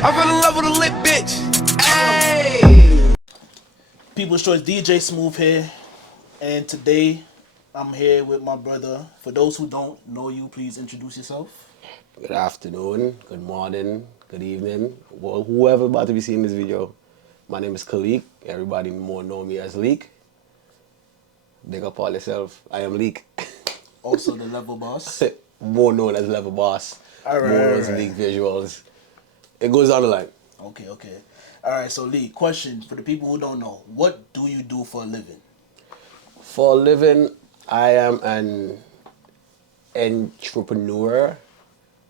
bitch. I fell in love with a lit bitch. Hey. People's Choice DJ Smooth here, and today I'm here with my brother. For those who don't know you, please introduce yourself. Good afternoon, good morning, good evening. Well, whoever about to be seeing this video, my name is KALIQUE. Everybody more know me as Leak. Big up all yourself. I am Leak. Also the Level Boss. More known as Level Boss. All right, more known all as right. Leak Visuals. It goes down the line. Okay. All right, so Lee, question for the people who don't know. What do you do for a living? For a living, I am an entrepreneur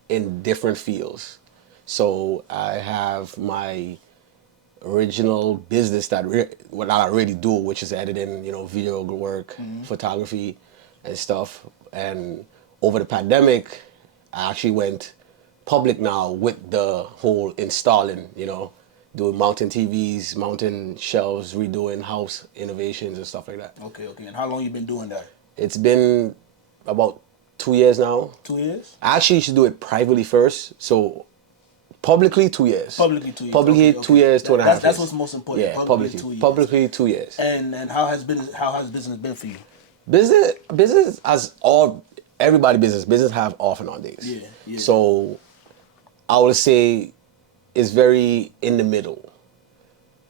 in different fields. So I have my original business that what I really do, which is editing, video work, photography, and stuff. And over the pandemic, I actually went public now with the whole installing, doing mounting TVs, mounting shelves, redoing house innovations and stuff like that. Okay. And how long you been doing that? It's been about 2 years now. 2 years? I actually used to do it privately first, so publicly 2 years. Publicly 2 years. Publicly Okay. 2 years, 2.5 years. That's what's most important. Yeah, Publicly 2 years. Publicly 2 years. And how has business been for you? Business has everybody business have off and on days. Yeah. So I would say it's very in the middle.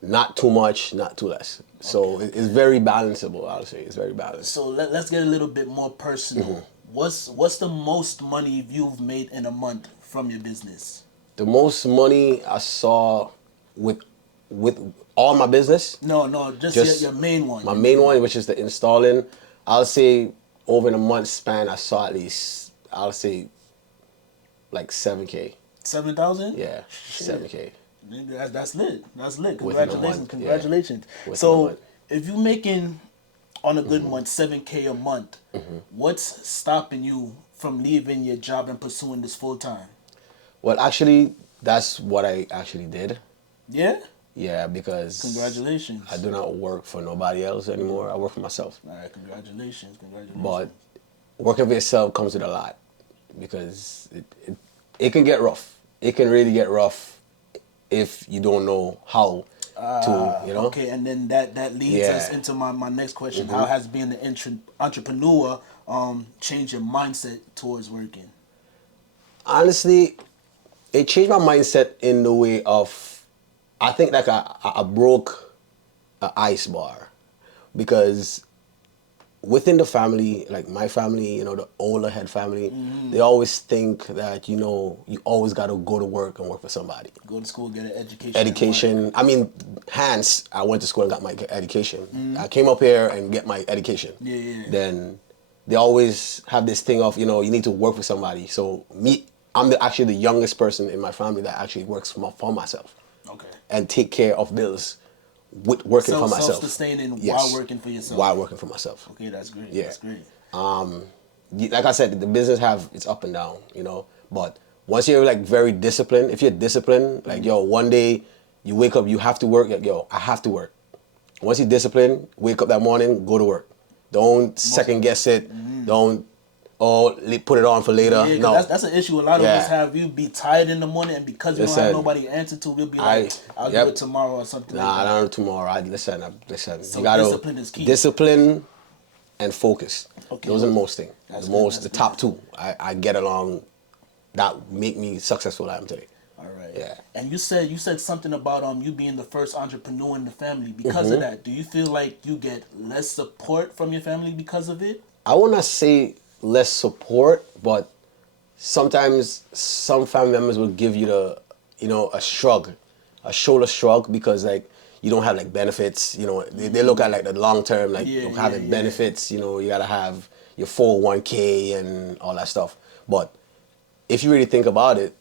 Not too much, not too less. So it's very balanceable, I would say. It's very balanced. So let's get a little bit more personal. What's the most money you've made in a month from your business? The most money I saw with all my business? No, just your main one. My main one, which is the installing, I'll say over in a month span, I saw at least, I'll say like 7K. 7,000? Yeah, 7K. That's lit. That's lit. Within a Congratulations. month, Congratulations. yeah. So if you're making on a good month 7K a month, what's stopping you from leaving your job and pursuing this full time? Well, actually, that's what I actually did. Yeah? Yeah, because Congratulations. I do not work for nobody else anymore. I work for myself. All right, congratulations. But working for yourself comes with a lot, because it can get rough. It can really get rough if you don't know how to, Okay, and then that leads us into my next question. How has being an entrepreneur changed your mindset towards working? Honestly, it changed my mindset in the way of, I think like I broke an ice bar, because within the family, like my family, the older head family, they always think that, you always got to go to work and work for somebody. Go to school, get an education. Education. I mean, hence, I went to school and got my education. I came up here and get my education. Yeah. Then they always have this thing of, you need to work for somebody. So I'm actually the youngest person in my family that actually works for myself. Okay. And take care of bills with working for myself. Self-sustaining while working for yourself. While working for myself. Okay, that's great. Yeah. That's great. Like I said, the business have its up and down, But once you're like very disciplined, if you're disciplined, like one day you wake up, you have to work. Like, I have to work. Once you're disciplined, wake up that morning, go to work. Don't second guess it. Don't put it on for later. Yeah, no, that's an issue a lot of us have. We'll be tired in the morning, and because we don't have nobody to answer to, we'll be like, I'll do it tomorrow or something like that. I don't do tomorrow. Listen. So you gotta, discipline is key. Discipline and focus. Okay. Those are the most things. The good. top two. I get along, that make me successful I am today. All right. Yeah. And you said something about you being the first entrepreneur in the family. Because of that, do you feel like you get less support from your family because of it? I will not say less support, but sometimes some family members will give you a shoulder shrug, because like you don't have like benefits. They look at like the long term, like having benefits. You gotta have your 401k and all that stuff. But if you really think about it,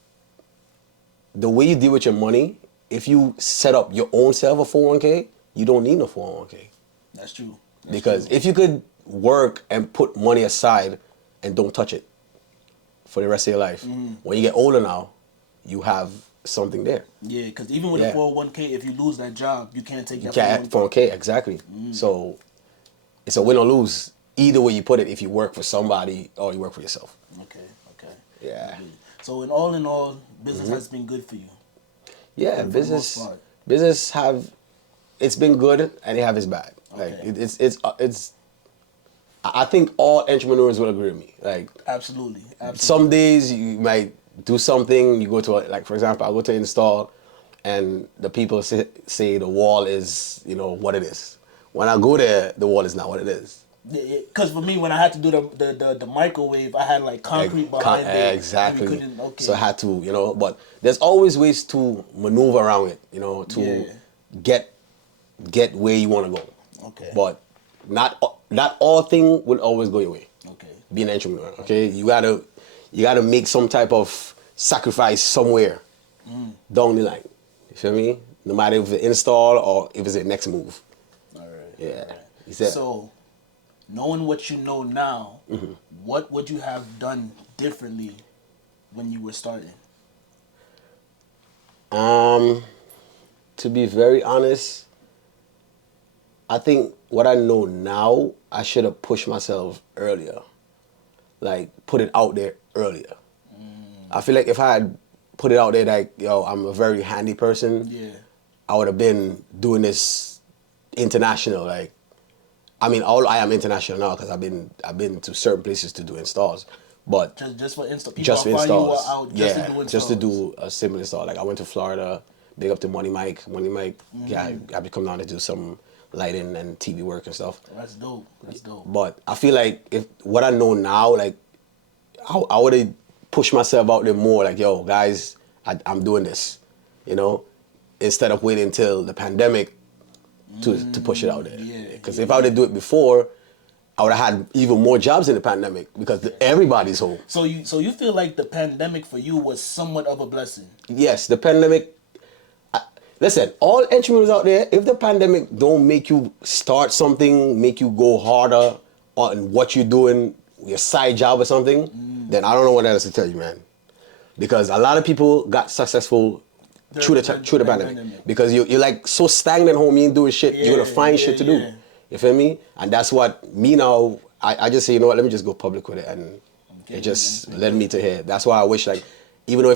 the way you deal with your money, if you set up your own self a 401k, you don't need no 401k. That's true. Because if you could work and put money aside and don't touch it for the rest of your life, when you get older now, you have something there. Yeah, because even with a 401k, if you lose that job, you can't take that 401k, exactly. So it's a win or lose either way you put it, if you work for somebody or you work for yourself. Okay. Yeah. So in all, business has been good for you. Yeah, for the most business part? business have it's been good and it have its bad. Like Okay. it's I think all entrepreneurs will agree with me. Like Absolutely, absolutely. some days you might do something, you go to like for example, I go to install and the people say the wall is, what it is. When I go there, the wall is not what it is. Because for me, when I had to do the microwave, I had like concrete behind it, and we Exactly. couldn't. Okay. So I had to, but there's always ways to maneuver around it, to Yeah. get where you want to go. Okay. But not all thing will always go your way. Okay. Be an entrepreneur, okay? You gotta make some type of sacrifice somewhere down the line. You feel me? No matter if it's install or if it's the next move. All right. Yeah. All right. He said- So, knowing what you know now, Mm-hmm. what would you have done differently when you were starting? To be very honest, I think what I know now, I should have pushed myself earlier. Like, put it out there earlier. I feel like if I had put it out there like, yo, I'm a very handy person, Yeah. I would have been doing this international. Like, I mean, I am international now because I've been to certain places to do installs, but Just for install. People just for are finding you installs, out just to do installs. just to do a simple install. Like I went to Florida, big up to Money Mike. Yeah, I come down to do some lighting and TV work and stuff. That's dope. That's dope. But I feel like if what I know now, like I would have pushed myself out there more. Like, yo, guys, I'm doing this, instead of waiting until the pandemic to push it out there. Yeah, Because if I would have do it before, I would have had even more jobs in the pandemic because everybody's home. So you feel like the pandemic for you was somewhat of a blessing? Yes, the pandemic. Listen, all entrepreneurs out there, if the pandemic don't make you start something, make you go harder on what you're doing, your side job or something, then I don't know what else to tell you, man. Because a lot of people got successful through the pandemic. Because you're like so stagnant home, you ain't doing shit. You're gonna find shit to do. You feel me? And that's what me now. I just say, you know what? Let me just go public with it, and it just led me to here. That's why I wish, like, even though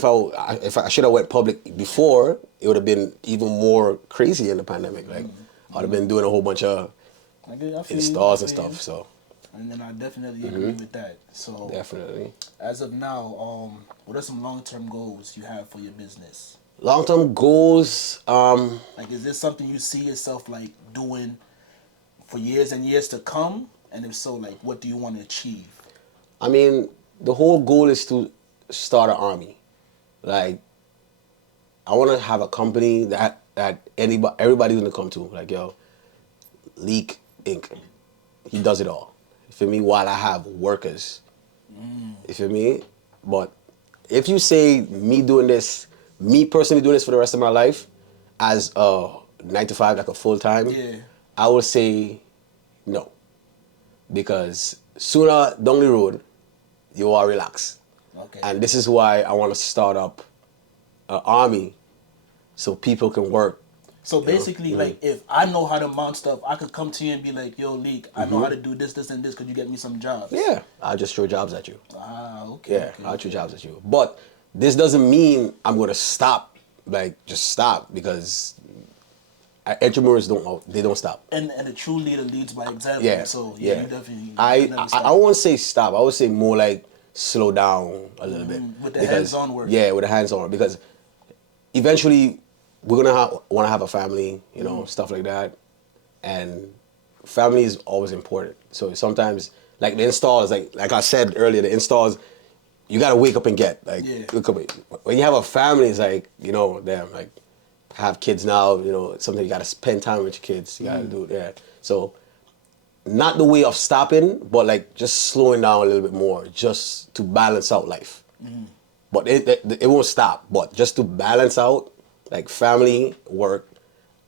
if I should have went public before, it would have been even more crazy in the pandemic. Like, I'd have been doing a whole bunch of installs and stuff. So And then I definitely agree with that. So definitely. as of now, what are some long-term goals you have for your business? Long-term goals. Like, is this something you see yourself like doing for years and years to come? And if so, like, what do you want to achieve? I mean, the whole goal is to start an army. Like, I want to have a company that everybody's gonna come to. Like, yo, Leak Inc. He does it all. You feel me? While I have workers. You feel me? But if you say me personally doing this for the rest of my life, as a 9 to 5, like a full time, Yeah. I would say no. Because sooner down the road, you are relaxed. Okay. And this is why I want to start up an army so people can work. So basically, like, if I know how to mount stuff, I could come to you and be like, yo, Leak, I know how to do this, this, and this. Could you get me some jobs? Yeah, I'll just throw jobs at you. Ah, okay. Yeah, okay, I'll throw jobs at you. But this doesn't mean I'm going to stop, like, just stop, because entrepreneurs don't stop. And a true leader leads by example. Yeah. So, yeah. you definitely I never stop. won't say stop. I would say more like slow down a little bit. With the hands-on work. Yeah, with the hands-on work. Because eventually we're going to want to have a family, stuff like that. And family is always important. So sometimes, like the installs, like I said earlier, the installs, you got to wake up and get. Like, Yeah. when you have a family, it's like, damn, like, have kids now, something you got to spend time with your kids. You got to do it, yeah. So, not the way of stopping, but like just slowing down a little bit more, just to balance out life. But it won't stop. But just to balance out, like family, work,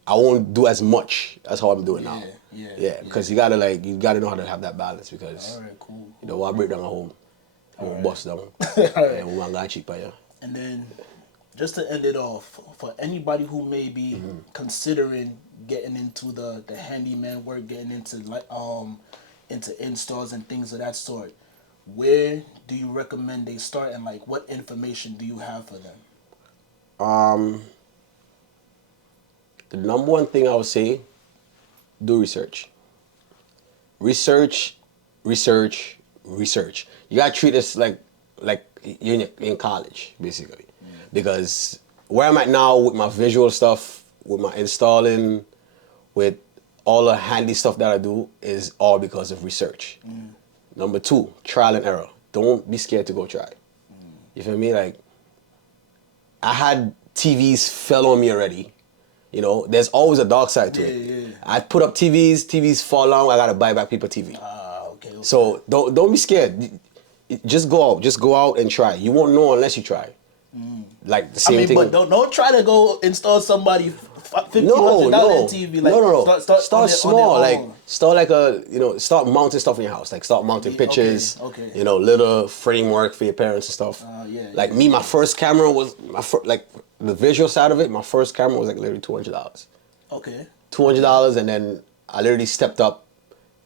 I won't do as much as how I'm doing now. Yeah. Because you gotta know how to have that balance. Because All right, cool. I break down at home, I won't bust down, right. and we want cheaper, yeah. And then, just to end it off, for anybody who may be considering getting into the handyman work, getting into installs and things of that sort, where do you recommend they start, and like what information do you have for them? The number one thing I would say, do research. Research, research, research. You gotta treat this like you're in college, basically. Because where I'm at now with my visual stuff, with my installing, with all the handy stuff that I do is all because of research. Number two, trial and error. Don't be scared to go try. You feel me? Like, I had TVs fell on me already. You know, there's always a dark side to it. I put up TVs fall down, I gotta buy back people TV. Okay. So don't be scared. Just go out and try. You won't know unless you try. Like the same thing. But don't try to go install somebody $1,500 TV. Like, No. Start small. on their Like own. start mounting stuff in your house. Like start mounting pictures. Okay. You know, little framework for your parents and stuff. Like me, my first camera was like the visual side of it. My first camera was like literally $200. Okay. $200, and then I literally stepped up,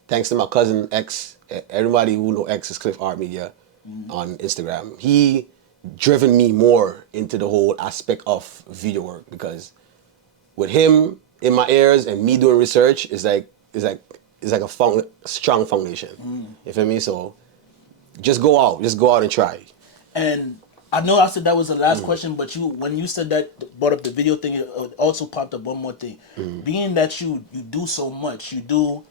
thanks to my cousin X. Everybody who know X is Cliff Art Media on Instagram. He driven me more into the whole aspect of video work, because with him in my ears and me doing research is like a strong foundation. You feel me? So just go out and try. And I know I said that was the last question, but when you said that, brought up the video thing, it also popped up one more thing. Being that you do so much, you do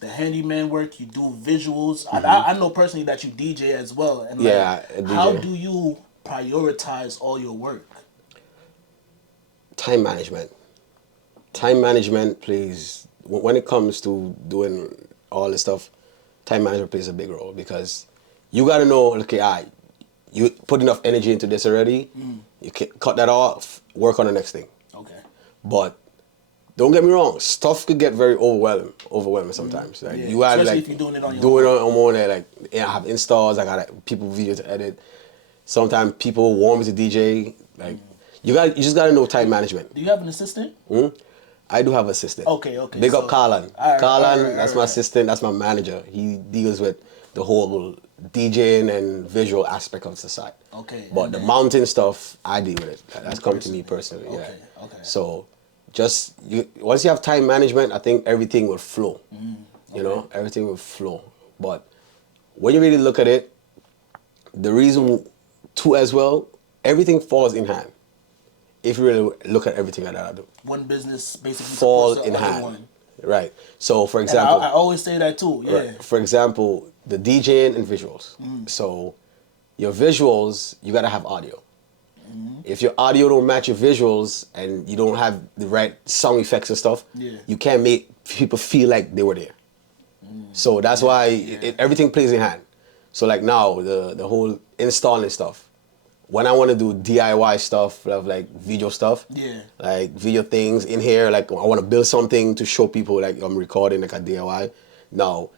the handyman work, you do visuals. I know personally that you DJ as well. And how do you prioritize all your work? Time management. Time management plays, when it comes to doing all this stuff, time management plays a big role, because you got to know, okay, you put enough energy into this already, you can cut that off, work on the next thing. Okay. But don't get me wrong, stuff could get very overwhelming sometimes. Like you gotta especially like if you're doing it on your own. on my own. Like I have installs, I got people video to edit. Sometimes people want me to DJ. Like you just gotta know time management. Do you have an assistant? I do have an assistant. Okay. Big up Carlan. All Carlan, right, that's my assistant, that's my manager. He deals with the whole DJing and visual aspect of the site. Okay. But the mountain stuff, I deal with it. That's come to me personally. Okay. So just once you have time management, I think everything will flow. You know, everything will flow. But when you really look at it, the reason too as well, everything falls in hand. If you really look at everything that I do, one business basically fall supports in the other hand. one. Right. So for And example, I always say that too. Yeah. right, for example, the DJing and visuals. So your visuals, you gotta have audio. If your audio don't match your visuals and you don't have the right sound effects and stuff, you can't make people feel like they were there. So that's why everything plays in hand. So like now, the whole installing stuff. When I want to do DIY stuff, like video stuff, like video things in here, like I want to build something to show people like I'm recording like a DIY. Now,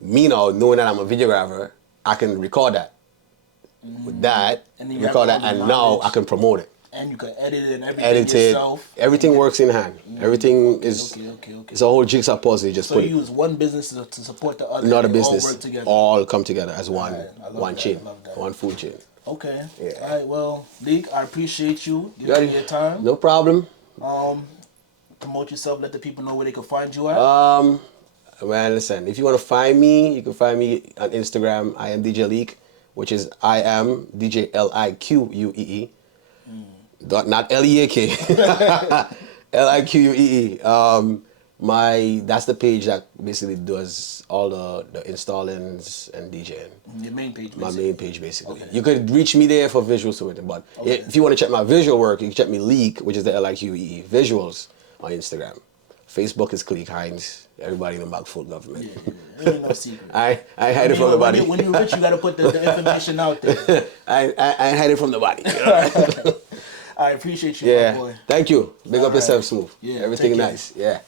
knowing that I'm a videographer, I can record that. With that, record that, and now I can promote it. And you can edit it and everything yourself. Everything works in hand. Everything is it's a whole jigsaw puzzle. You just so put you use one business to support the other. another and business, all work together. all come together as one that. chain, I love that. one food chain. Okay. Yeah. All right. Well, Leek, I appreciate you giving me your time. No problem. Promote yourself. Let the people know where they can find you at. Man, listen. If you want to find me, you can find me on Instagram. I am DJ Leek, which is I am DJ LIQUEE. Not LEAK. LIQUEE. That's the page that basically does all the installings and DJing. Your main page, basically. My main page, basically. Okay. You could reach me there for visuals to it, but if you want to check my visual work, you can check me Leek, which is the LIQUEE, visuals on Instagram. Facebook is Kalik Hines. Everybody in the back full government. There ain't no secret. I hide it from the body. When you're rich, you got to put the information out there. I hide it from the body. I appreciate you, my boy. Thank you. Big up yourself, Smooth. Yeah, Everything take care. nice. Yeah.